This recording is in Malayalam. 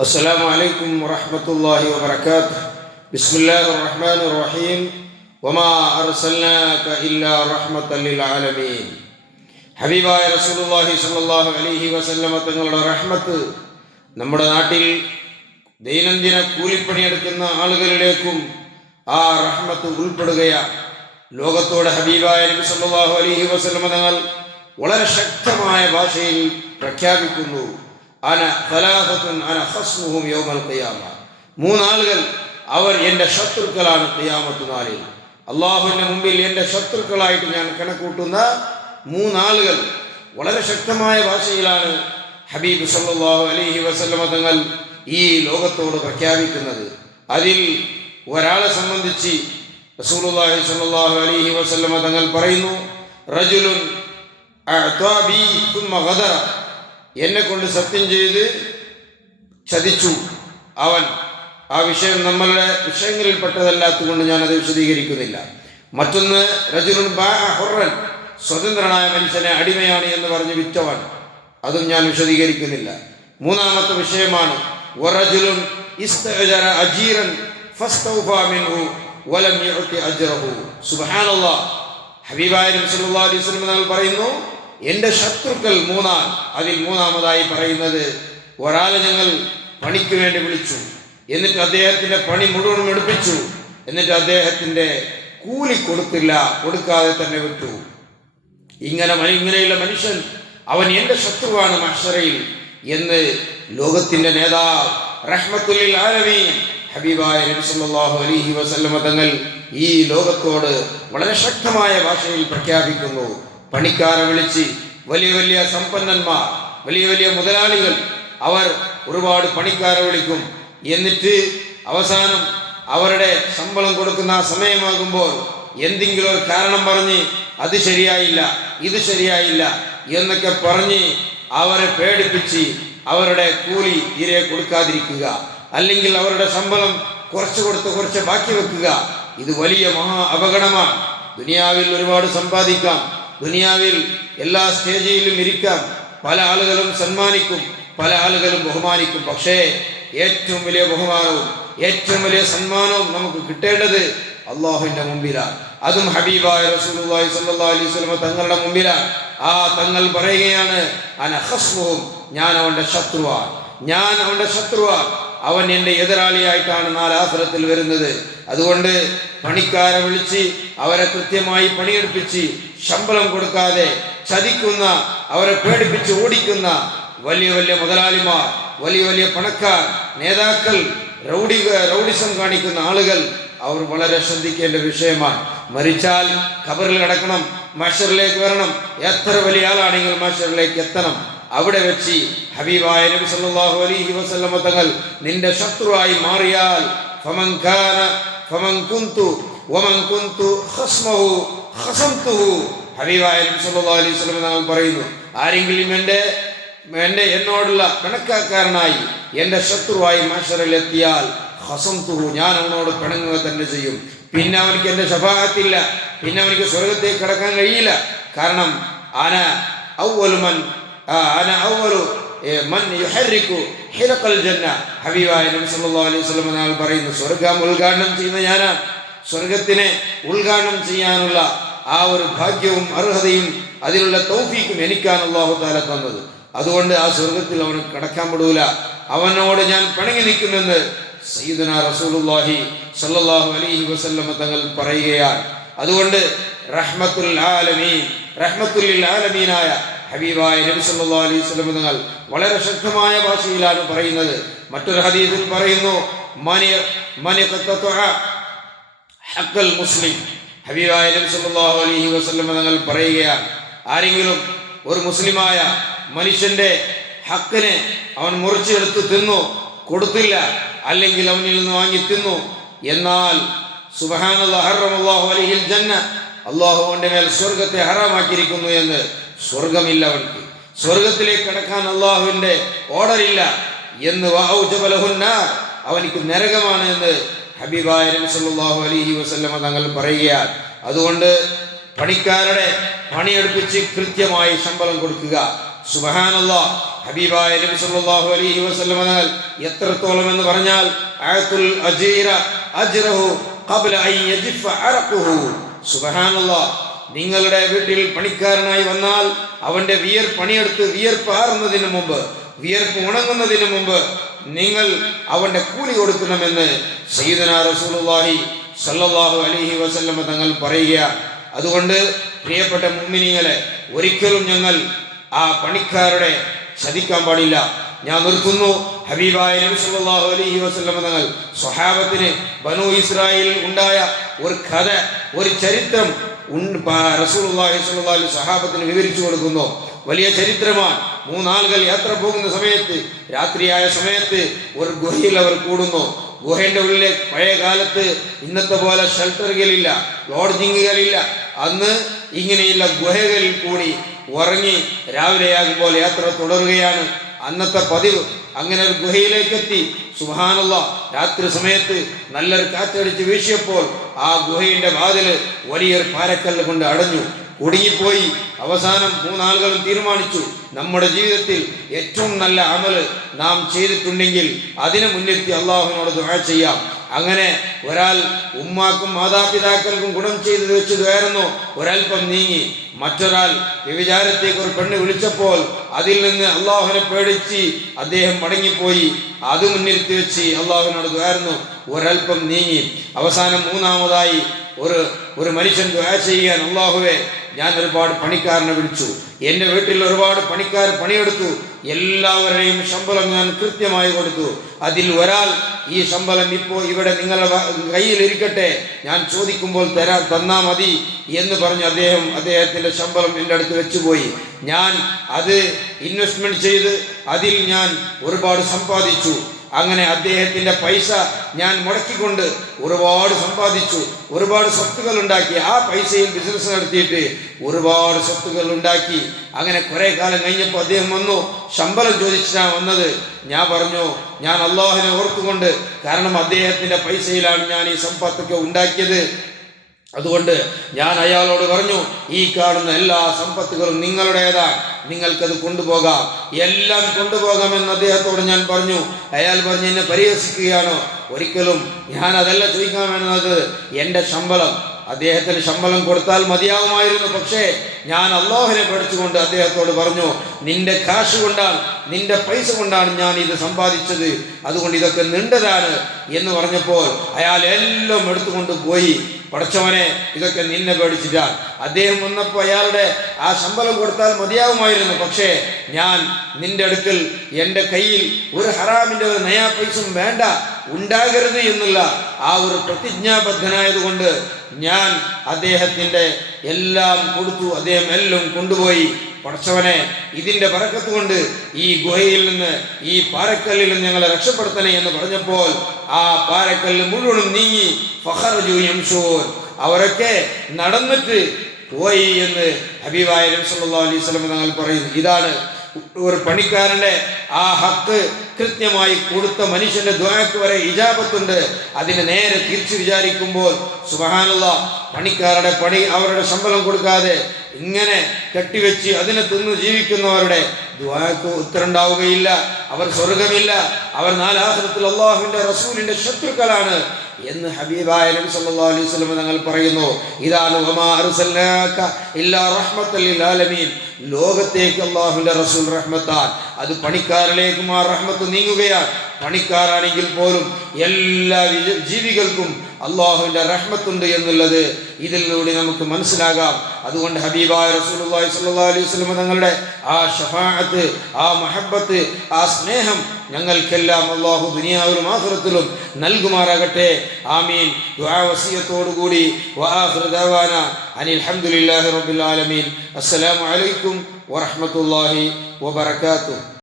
السلام عليكم ورحمة الله وبركاته. بسم الله الرحمن الرحيم. وما أرسلناك إلا رحمة للعالمين. ഹബീബായ റസൂലുള്ളാഹി സ്വല്ലല്ലാഹു അലൈഹി വസല്ലമ തങ്ങളുടെ റഹ്മത്ത് നമ്മുടെ നാട്ടിൽ ദൈനംദിന കൂലിപ്പണിയെടുക്കുന്ന ആളുകളിലേക്കും ആ റഹ്മത്ത് ഉൾപ്പെടുകയാണ്. ലോകത്തോട് ഹബീബായ നബി സ്വല്ലല്ലാഹു അലൈഹി വസല്ലമ തങ്ങൾ വളരെ ശക്തമായ ഭാഷയിൽ പ്രഖ്യാപിക്കുന്നു, അന ഥലാഥത്തുൻ അന ഖസ്മുഹും യൗമൽ ഖിയാമ. മൂന്നാളുകൾ അവർ എൻ്റെ ശത്രുക്കളാണ് ഖിയാമത്ത് നാളിൽ. അള്ളാഹുവിൻ്റെ മുമ്പിൽ എൻ്റെ ശത്രുക്കളായിട്ട് ഞാൻ കണക്കൂട്ടുന്ന മൂന്നാളുകൾ. വളരെ ശക്തമായ ഭാഷയിലാണ് ഹബീബ് സല്ലല്ലാഹു അലൈഹി വസല്ലമ തങ്ങൾ ഈ ലോകത്തോട് പ്രഖ്യാപിക്കുന്നത്. അതിൽ ഒരാളെ സംബന്ധിച്ച് റസൂലുള്ളാഹി സ്വല്ലല്ലാഹു അലൈഹി വസല്ലമ തങ്ങൾ പറയുന്നു, റജുലുൻ അഅതാ ബി തുമ്മ ഗദറ, എന്നെ കൊണ്ട് സത്യം ചെയ്ത് ചതിച്ചു അവൻ. ആ വിഷയം നമ്മളുടെ വിഷയങ്ങളിൽപ്പെട്ടതല്ലാത്തതുകൊണ്ട് ഞാനത് വിശദീകരിക്കുന്നില്ല. മറ്റൊന്ന് റജുലുൻ ബാഅ ഹുർറൻ, സ്വതന്ത്രനായ മനുഷ്യനെ അടിമയാണ് എന്ന് പറഞ്ഞ് വിറ്റവൻ, അതും ഞാൻ വിശദീകരിക്കുന്നില്ല. മൂന്നാമത്തെ വിഷയമാണ് വറജുലുൻ ഇസ്തഅജറ അജീറൻ ഫസ്തൗഫാ മിൻഹു വലം യുഅതി അജ്റഹു. സുബ്ഹാനല്ലാഹ്. ഹബീബായ നബി സല്ലല്ലാഹു അലൈഹി വസല്ലം തങ്ങൾ പറയുന്നു, എൻ്റെ ശത്രുക്കൾ മൂന്നാൾ. അതിൽ മൂന്നാമതായി പറയുന്നത്, ഒരാളെ ഞങ്ങൾ പണിക്ക് വേണ്ടി വിളിച്ചു, എന്നിട്ട് അദ്ദേഹത്തിൻ്റെ പണി മുഴുവൻ എടുപ്പിച്ചു, എന്നിട്ട് അദ്ദേഹത്തിൻ്റെ കൂലി കൊടുക്കാതെ തന്നെ വിട്ടു. ഇങ്ങനെയുള്ള മനുഷ്യൻ അവൻ എൻ്റെ ശത്രുവാണ് മഹ്ശറയിൽ എന്ന് ലോകത്തിൻ്റെ നേതാവ് റഹ്മത്തുൽ ലിൽ ആലമീൻ ഹബീബായ നബി സല്ലല്ലാഹു അലൈഹി വസല്ലമ തങ്ങൾ ഈ ലോകത്തോട് വളരെ ശക്തമായ ഭാഷയിൽ പ്രഖ്യാപിക്കുന്നു. പണിക്കാരെ വിളിച്ച് വലിയ വലിയ സമ്പന്നന്മാർ, വലിയ വലിയ മുതലാളികൾ, അവർ ഒരുപാട് പണിക്കാരെ വിളിക്കും. എന്നിട്ട് അവസാനം അവരുടെ ശമ്പളം കൊടുക്കുന്ന സമയമാകുമ്പോൾ എന്തെങ്കിലും ഒരു കാരണം പറഞ്ഞ് അത് ശരിയായില്ല, ഇത് ശരിയായില്ല എന്നൊക്കെ പറഞ്ഞ് അവരെ പേടിപ്പിച്ച് അവരുടെ കൂലി തീരെ കൊടുക്കാതിരിക്കുക, അല്ലെങ്കിൽ അവരുടെ ശമ്പളം കുറച്ച് കൊടുത്ത് കുറച്ച് ബാക്കി വെക്കുക. ഇത് വലിയ മഹാ അപകടമാണ്. ദുനിയാവിൽ ഒരുപാട് സമ്പാദിക്കാം, ദുനിയാവിൽ എല്ലാ സ്റ്റേജിലും ഇരിക്കാം, പല ആളുകളും സന്മാനിക്കും, പല ആളുകളും ബഹുമാനിക്കും. പക്ഷേ ഏറ്റവും വലിയ ബഹുമാനവും ഏറ്റവും വലിയ സന്മാനവും നമുക്ക് കിട്ടേണ്ടത് അള്ളാഹുവിൻ്റെ മുമ്പിലാണ്. അതും ഹബീബായ റസൂലുള്ളാഹി സ്വല്ലല്ലാഹു അലൈഹി വസല്ലം തങ്ങളുടെ മുമ്പിലാണ്. ആ തങ്ങൾ പറയുകയാണ്, അന ഖസ്മുഹും, ഞാൻ അവൻ്റെ ശത്രുവാണ്, ഞാൻ അവൻ്റെ ശത്രുവാണ്, അവൻ എൻ്റെ എതിരാളിയായിട്ടാണ് നാളെ ആഖിറത്തിൽ വരുന്നത്. അതുകൊണ്ട് പണിക്കാരെ വിളിച്ച് അവരെ കൃത്യമായി പണിയെടുപ്പിച്ച് ശമ്പളം കൊടുക്കാതെ ചതിക്കുന്ന, അവരെ പേടിപ്പിച്ച് ഓടിക്കുന്ന വലിയ വലിയ മുതലാളിമാർ, വലിയ വലിയ പണക്കാർ, നേതാക്കൾ, റൗഡിസം കാണിക്കുന്ന ആളുകൾ, അവർ വളരെ ശ്രദ്ധിക്കേണ്ട വിഷയമാണ്. മരിച്ചാൽ ഖബറിൽ കിടക്കണം, മഹ്ശറിലേക്ക് വരണം. എത്ര വലിയ ആളാണെങ്കിൽ മഹ്ശറിലേക്ക് എത്തണം. അവിടെ വെച്ച് ഹബീബായ നബി സല്ലല്ലാഹു അലൈഹി വസല്ലമ തങ്ങൾ നിന്റെ ശത്രുവായി മാറിയാൽ ഫമൻ കുന്തു ഖസ്മഹു ഖസംതുഹു. ഹബീബായ നബി സല്ലല്ലാഹു അലൈഹി വസല്ലമ തങ്ങൾ പറയുന്നു, ആരെങ്കിലും എന്നോടുള്ള പിണക്കാരനായി എൻ്റെ ശത്രുവായി മഹ്ശറിൽ എത്തിയാൽ ഖസംതുഹു, ഞാൻ അവനോട് പിണങ്ങുക തന്നെ ചെയ്യും. പിന്നെ അവനിക്ക് എൻ്റെ ശഫാഅത്തില്ല, പിന്നെ അവനിക്ക് സ്വർഗത്തേക്ക് കടക്കാൻ കഴിയില്ല. കാരണം അന അവ്വലു മൻ യുഹർരികു ഹിലഖൽ ജന്ന. ഹബീബായ നബി സല്ലല്ലാഹു അലൈഹി വസല്ലം തങ്ങൾ പറയുന്നു, സ്വർഗ്ഗം ഉദ്ഘാടനം ചെയ്യുന്ന ഞാനാണ്. സ്വർഗത്തിനെ ഉദ്ഘാടനം ചെയ്യാനുള്ള ആ ഒരു ഭാഗ്യവും അർഹതയും അതിനുള്ള തൗഫീഖും എനിക്കാണ് അല്ലാഹു തആല തന്നത്. അതുകൊണ്ട് ആ സ്വർഗത്തിൽ അവന് കടക്കാൻ പെടൂല, അവനോട് ഞാൻ പിണങ്ങി നിൽക്കുമെന്ന് സയ്യിദുനാ റസൂലുള്ളാഹി സ്വല്ലല്ലാഹു അലൈഹി വസല്ലം തങ്ങൾ പറയുകയാണ്. അതുകൊണ്ട് റഹ്മത്തുൽ ലിൽ ആലമീനായ ഹബീബായ നബി സല്ലല്ലാഹു അലൈഹി വസല്ലം തങ്ങൾ വളരെ ശക്തമായ ഭാഷയിലാണ് പറയുന്നത്. മറ്റൊരു ഹദീസിൽ പറയുന്നു, ഹഖൽ മുസ്ലിം. ഹബീബായ നബി സല്ലല്ലാഹു അലൈഹി വസല്ലം തങ്ങൾ പറയുകയാണ്, ആരെങ്കിലും ഒരു മുസ്ലിമായ മനുഷ്യന്റെ ഹക്കിനെ അവൻ മുറിച്ചെടുത്ത് തിന്നു, കൊടുത്തില്ല, അല്ലെങ്കിൽ അവനിൽ നിന്ന് വാങ്ങി തിന്നു, എന്നാൽ സുബ്ഹാനല്ലാഹ് ഹറമല്ലാഹു അലൈഹിൽ ജന്ന, അല്ലാഹു അവന്റെ മേൽ സ്വർഗത്തെ ഹറാമാക്കിയിരിക്കുന്നു എന്ന്. സ്വർഗമില്ല അവൻക്ക്, സ്വർഗത്തിലേക്ക് കടക്കാൻ അള്ളാഹുവിൻ്റെ ഓർഡറില്ല എന്ന്. അവനിക്ക് നരകമാണ് എന്ന് ഹബീബായ നബി സല്ലല്ലാഹു അലൈഹി വസല്ലമ തങ്ങൾ പറയുകയാണ്. അതുകൊണ്ട് പണിക്കാരുടെ പണിയെടുപ്പിച്ച് കൃത്യമായി ശമ്പളം കൊടുക്കുക, സുബ്ഹാനല്ലാഹ്. ഹബീബായ നബി സല്ലല്ലാഹു അലൈഹി വസല്ലം തങ്ങൾ എത്രത്തോളം എന്ന് പറഞ്ഞാൽ ആയത്തുൽ അജീറ അജ്റഹു ഖബ്ല അൻ യജിഫ അറഖുഹു. സുബ്ഹാനല്ലാഹ്. നിങ്ങളുടെ വീട്ടിൽ പണിക്കാരനായി വന്നാൽ അവന്റെ പണിയെടുത്ത് വിയർപ്പാറുന്നതിന് മുമ്പ്, വിയർപ്പ് ഉണങ്ങുന്നതിന് മുമ്പ് നിങ്ങൾ അവന്റെ കൂലി കൊടുക്കണമെന്ന് സയ്യിദുനാ റസൂലുള്ളാഹി സല്ലല്ലാഹു അലൈഹി വസല്ലം തങ്ങൾ പറയുക. അതുകൊണ്ട് പ്രിയപ്പെട്ട മുഅ്മിനീങ്ങളെ, ഒരിക്കലും ഞങ്ങൾ ആ പണിക്കാരുടെ ചതിക്കാൻ പാടില്ല. ഞാൻ നിർത്തുന്നു. ഹബീബായ നബി സല്ലല്ലാഹു അലൈഹി വസല്ലം തങ്ങൾ സ്വഹാബത്തിന് ബനൂ ഇസ്രായേൽ ഉണ്ടായ ഒരു കഥ, ഒരു ചരിത്രം റസൂലുള്ളാഹി സ്വല്ലല്ലാഹു അലൈഹി സ്വഹാബത്തിന് വിവരിച്ചു കൊടുക്കുന്നു. വലിയ ചരിത്രമാണ്. 3 ആളുകൾ യാത്ര പോകുന്ന സമയത്ത്, രാത്രിയായ സമയത്ത് ഒരു ഗുഹയിൽ അവർ കൂടുന്നു. ഗുഹയുടെ ഉള്ളിലെ പഴയ കാലത്ത് ഇന്നത്തെ പോലെ ഷെൽട്ടറുകളില്ല, ലോഡ്ജിങ്ങുകളില്ല. അന്ന് ഇങ്ങനെയുള്ള ഗുഹകളിൽ കൂടി ഉറങ്ങി രാവിലെയാകുമ്പോൾ യാത്ര തുടരുകയാണ് അന്നത്തെ പതിവ്. അങ്ങനെ ഒരു ഗുഹയിലേക്ക് എത്തി. സുബ്ഹാനല്ലാഹ്. രാത്രി സമയത്ത് നല്ലൊരു കാറ്റടിച്ച് വീശിയപ്പോൾ ആ ഗുഹയുടെ വാതില് വലിയൊരു പാറക്കല്ല് കൊണ്ട് അടഞ്ഞു, കുടുങ്ങിപ്പോയി. അവസാനം 3 ആളുകളും തീരുമാനിച്ചു, നമ്മുടെ ജീവിതത്തിൽ ഏറ്റവും നല്ല അമല് നാം ചെയ്തിട്ടുണ്ടെങ്കിൽ അതിനെ മുൻനിർത്തി അള്ളാഹുവിനോട് ദുആ ചെയ്യാം. അങ്ങനെ ഒരാൾ ഉമ്മാക്കും മാതാപിതാക്കൾക്കും ഗുണം ചെയ്തു വെച്ചതായിരുന്നു, ഒരൽപ്പം നീങ്ങി. മറ്റൊരാൾ വ്യഭിചാരത്തേക്ക് ഒരു പെണ്ണ് വിളിച്ചപ്പോൾ അതിൽ നിന്ന് അള്ളാഹുവിനെ പേടിച്ച് അദ്ദേഹം മടങ്ങിപ്പോയി. അത് മുൻനിർത്തി വെച്ച് അള്ളാഹുവിനോട് ദുആയിരുന്നു, ഒരൽപ്പം നീങ്ങി. അവസാനം 3ാമതായി ഒരു മനുഷ്യൻ ദുആ ചെയ്യാൻ, അള്ളാഹുവേ, ഞാൻ ഒരുപാട് പണിക്കാരനെ വിളിച്ചു, എൻ്റെ വീട്ടിൽ ഒരുപാട് പണിക്കാർ പണിയെടുത്തു, എല്ലാവരുടെയും ശമ്പളം ഞാൻ കൃത്യമായി കൊടുത്തു. അതിൽ ഒരാൾ ഈ ശമ്പളം ഇപ്പോൾ ഇവിടെ നിങ്ങളുടെ കയ്യിലിരിക്കട്ടെ, ഞാൻ ചോദിക്കുമ്പോൾ തന്നാ മതി എന്ന് പറഞ്ഞ് അദ്ദേഹത്തിൻ്റെ ശമ്പളം എൻ്റെ അടുത്ത് വെച്ചുപോയി. ഞാൻ അത് ഇൻവെസ്റ്റ്മെന്റ് ചെയ്ത് അതിൽ ഞാൻ ഒരുപാട് സമ്പാദിച്ചു. അങ്ങനെ അദ്ദേഹത്തിൻ്റെ പൈസ ഞാൻ മുടക്കിക്കൊണ്ട് ഒരുപാട് സമ്പാദിച്ചു, ഒരുപാട് സ്വത്തുകൾ ഉണ്ടാക്കി. ആ പൈസയിൽ ബിസിനസ് നടത്തിയിട്ട് ഒരുപാട് സ്വത്തുകൾ ഉണ്ടാക്കി. അങ്ങനെ കുറെ കാലം കഴിഞ്ഞപ്പോൾ അദ്ദേഹം വന്നു, ശമ്പളം ചോദിച്ചാണ് വന്നത്. ഞാൻ പറഞ്ഞു, ഞാൻ അള്ളാഹുവിനെ ഓർത്തുകൊണ്ട്, കാരണം അദ്ദേഹത്തിൻ്റെ പൈസയിലാണ് ഞാൻ ഈ സമ്പത്തൊക്കെ ഉണ്ടാക്കിയത്. അതുകൊണ്ട് ഞാൻ അയാളോട് പറഞ്ഞു, ഈ കാണുന്ന എല്ലാ സമ്പത്തുകളും നിങ്ങളുടേതാണ്, നിങ്ങൾക്കത് കൊണ്ടുപോകാം, എല്ലാം കൊണ്ടുപോകാമെന്ന് അദ്ദേഹത്തോട് ഞാൻ പറഞ്ഞു. അയാൾ പറഞ്ഞു, എന്നെ പരിഹസിക്കുകയാണോ? ഒരിക്കലും ഞാൻ അതല്ല ചോദിക്കാൻ വേണ്ടത്. എൻ്റെ ശമ്പളം, അദ്ദേഹത്തിന് ശമ്പളം കൊടുത്താൽ മതിയാവുമായിരുന്നു. പക്ഷേ ഞാൻ അള്ളാഹുവിനെ പഠിച്ചുകൊണ്ട് അദ്ദേഹത്തോട് പറഞ്ഞു, നിന്റെ കാശ് കൊണ്ടാണ്, നിന്റെ പൈസ കൊണ്ടാണ് ഞാൻ ഇത് സമ്പാദിച്ചത്, അതുകൊണ്ട് ഇതൊക്കെ നിന്റേതാണ് എന്ന് പറഞ്ഞപ്പോൾ അയാൾ എല്ലാം എടുത്തുകൊണ്ട് പോയി. പടച്ചവനെ, ഇതൊക്കെ നിന്നെ പേടിച്ചിട്ടാണ്. അദ്ദേഹം വന്നപ്പോൾ അയാളുടെ ആ ശമ്പളം കൊടുത്താൽ മതിയാവുമായിരുന്നു. പക്ഷേ ഞാൻ നിന്റെ അടുക്കൽ എൻ്റെ കയ്യിൽ ഒരു ഹറാമിൻ്റെ ഒരു നയാ പൈസയും വേണ്ട, ഉണ്ടാകരുത് എന്നുള്ള ആ ഒരു പ്രതിജ്ഞാബദ്ധനായതുകൊണ്ട് ഞാൻ അദ്ദേഹത്തിൻ്റെ എല്ലാം കൊടുത്തു. അദ്ദേഹം എല്ലാം കൊണ്ടുപോയി. പടച്ചവനെ, ഇതിൻ്റെ ബറക്കത്ത് കൊണ്ട് ഈ ഗുഹയിൽ നിന്ന്, ഈ പാറക്കല്ലിൽ നിന്ന് ഞങ്ങളെ രക്ഷപ്പെടുത്തണേ എന്ന് പറഞ്ഞപ്പോൾ ആ പാറക്കല്ല് മുഴുവനും നീങ്ങി. ഫഖറജു യംശൂൻ, അവരൊക്കെ നടന്നിട്ട് പോയി എന്ന് ഹബീബായ നബി സല്ലല്ലാഹു അലൈഹി വസല്ലം തങ്ങൾ പറയുന്നു. ഇതാണ് ഒരു പണിക്കാരൻ്റെ ആ ഹക്ക് കൃത്യമായി കൊടുത്ത മനുഷ്യന്റെ ദുആക്ക് വരെ ഇജാബത്തുണ്ട്. അതിന് നേരെ തിരിച്ചു വിചാരിക്കുമ്പോൾ സുബ്ഹാനല്ലാഹ്, പണിക്കാരുടെ പണി അവരുടെ ശമ്പളം കൊടുക്കാതെ ഇങ്ങനെ കെട്ടിവെച്ച് അതിനെ തിന്ന് ജീവിക്കുന്നവരുടെ ദുആക്ക് ഉത്തരണ്ടാവുകയില്ല, അവർ സ്വർഗമില്ല, അവർ നാലാഖിറത്തിൽ അല്ലാഹുവിന്റെ റസൂലിന്റെ ശത്രുക്കളാണ് എന്ന് ഹബീബായ നബി സല്ലല്ലാഹു അലൈഹി വസല്ലം തങ്ങൾ പറയുന്നു. ഇതാണ് വമാ അർസൽനാക ഇല്ലാ റഹ്മത്തൽ ലിൽ ആലമീൻ, ലോകത്തേക്ക് അല്ലാഹുവിന്റെ റസൂൽ റഹ്മത്താൻ. അത് പണിക്കാരിലേക്കും ആ റഹ്മത്ത് നീങ്ങുകയാണ്. പണിക്കാരാണെങ്കിൽ പോലും എല്ലാ ജീവികൾക്കും അല്ലാഹുവിന്റെ റഹ്മത്തുണ്ട് എന്നുള്ളത് ഇതിലൂടെ നമുക്ക് മനസ്സിലാകാം. അതുകൊണ്ട് ഹബീബായ റസൂലുള്ളാഹി സ്വല്ലല്ലാഹു അലൈഹി വസല്ലം തങ്ങളുടെ ആ ശഫാഅത്ത്, ആ മഹബ്ബത്ത്, ആ സ്നേഹം ഞങ്ങൾക്കെല്ലാം അല്ലാഹു ദുനിയാവിലും ആഖിറത്തിലും നൽകുമാറാകട്ടെ. ആമീൻ. ദുആ വസിയത്തോടുകൂടി വആഖിറു ദഅവാന അനിൽ ഹംദുലില്ലാഹി റബ്ബിൽ ആലമീൻ. അസ്സലാമു അലൈക്കും വറഹ്മത്തുള്ളാഹി വബറകാതുഹു.